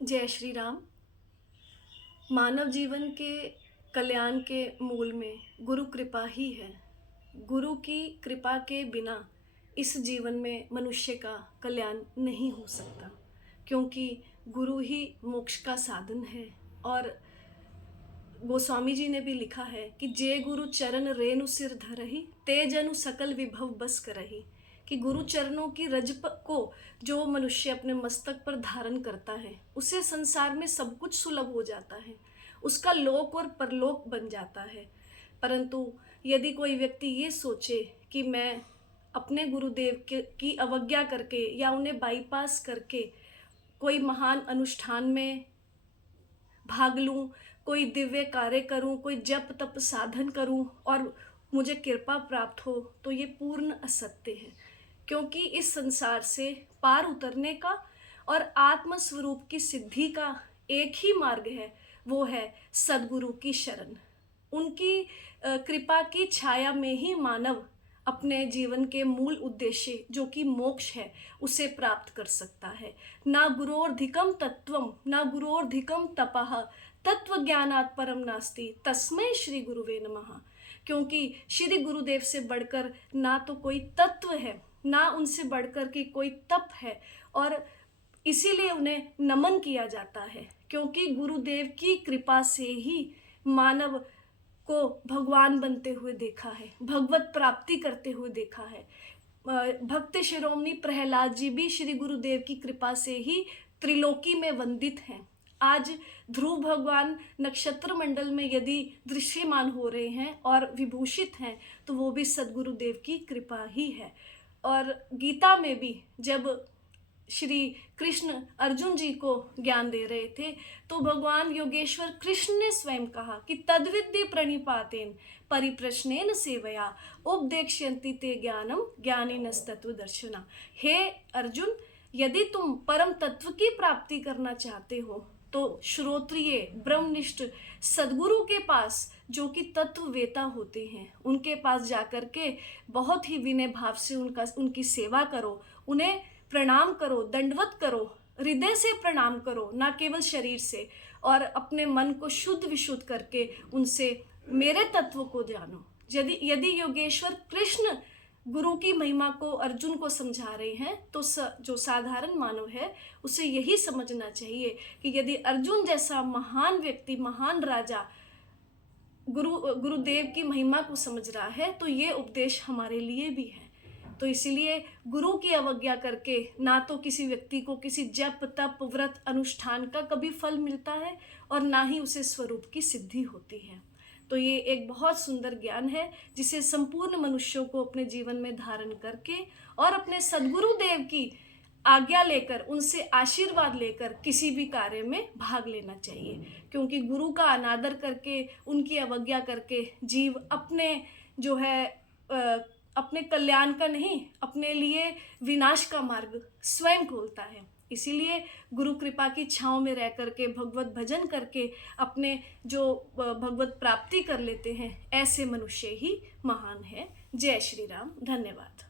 जय श्री राम। मानव जीवन के कल्याण के मूल में गुरु कृपा ही है। गुरु की कृपा के बिना इस जीवन में मनुष्य का कल्याण नहीं हो सकता, क्योंकि गुरु ही मोक्ष का साधन है। और गोस्वामी जी ने भी लिखा है कि जे गुरु चरण रेणु सिर धरहि, ते जनु सकल विभव बस करहि। कि गुरु चरणों की रज को जो मनुष्य अपने मस्तक पर धारण करता है, उसे संसार में सब कुछ सुलभ हो जाता है, उसका लोक और परलोक बन जाता है। परंतु यदि कोई व्यक्ति ये सोचे कि मैं अपने गुरुदेव की अवज्ञा करके या उन्हें बाईपास करके कोई महान अनुष्ठान में भाग लूं, कोई दिव्य कार्य करूं, कोई जप तप साधन करूं और मुझे कृपा प्राप्त हो, तो ये पूर्ण असत्य है। क्योंकि इस संसार से पार उतरने का और आत्म स्वरूप की सिद्धि का एक ही मार्ग है, वो है सद्गुरु की शरण। उनकी कृपा की छाया में ही मानव अपने जीवन के मूल उद्देश्य जो कि मोक्ष है उसे प्राप्त कर सकता है। ना गुरोर्धिकम तत्वम ना गुरोर्धिकम तपः तत्व ज्ञानात् परम नास्ति तस्मै श्री गुरुवे नमः। क्योंकि श्री गुरुदेव से बढ़कर ना तो कोई तत्व है, ना उनसे बढ़कर के कोई तप है, और इसीलिए उन्हें नमन किया जाता है। क्योंकि गुरुदेव की कृपा से ही मानव को भगवान बनते हुए देखा है, भगवत प्राप्ति करते हुए देखा है। भक्त शिरोमणि प्रहलाद जी भी श्री गुरुदेव की कृपा से ही त्रिलोकी में वंदित हैं। आज ध्रुव भगवान नक्षत्र मंडल में यदि दृश्यमान हो रहे हैं और विभूषित हैं, तो वो भी सद्गुरुदेव की कृपा ही है। और गीता में भी जब श्री कृष्ण अर्जुन जी को ज्ञान दे रहे थे, तो भगवान योगेश्वर कृष्ण ने स्वयं कहा कि तद्विद्य प्रणिपातेन परिप्रश्नेन सेवया उपदेक्ष्यन्ति ते ज्ञानम ज्ञानिनस्तत्व दर्शना। हे अर्जुन, यदि तुम परम तत्व की प्राप्ति करना चाहते हो तो श्रोत्रिय ब्रह्मनिष्ठ सद्गुरु के पास, जो कि तत्ववेता होते हैं, उनके पास जाकर के बहुत ही विनय भाव से उनकी सेवा करो, उन्हें प्रणाम करो, दंडवत करो, हृदय से प्रणाम करो, ना केवल शरीर से, और अपने मन को शुद्ध विशुद्ध करके उनसे मेरे तत्व को जानो। यदि योगेश्वर कृष्ण गुरु की महिमा को अर्जुन को समझा रहे हैं, तो जो साधारण मानव है उसे यही समझना चाहिए कि यदि अर्जुन जैसा महान व्यक्ति, महान राजा गुरुदेव की महिमा को समझ रहा है, तो ये उपदेश हमारे लिए भी है। तो इसीलिए गुरु की अवज्ञा करके ना तो किसी व्यक्ति को किसी जप तप व्रत अनुष्ठान का कभी फल मिलता है, और ना ही उसे स्वरूप की सिद्धि होती है। तो ये एक बहुत सुंदर ज्ञान है जिसे संपूर्ण मनुष्यों को अपने जीवन में धारण करके और अपने सद्गुरुदेव की आज्ञा लेकर, उनसे आशीर्वाद लेकर किसी भी कार्य में भाग लेना चाहिए। क्योंकि गुरु का अनादर करके, उनकी अवज्ञा करके जीव अपने जो है अपने कल्याण का नहीं, अपने लिए विनाश का मार्ग स्वयं खोलता है। इसीलिए गुरु कृपा की छाँव में रह करके भगवत भजन करके अपने जो भगवत प्राप्ति कर लेते हैं, ऐसे मनुष्य ही महान है। जय श्री राम। धन्यवाद।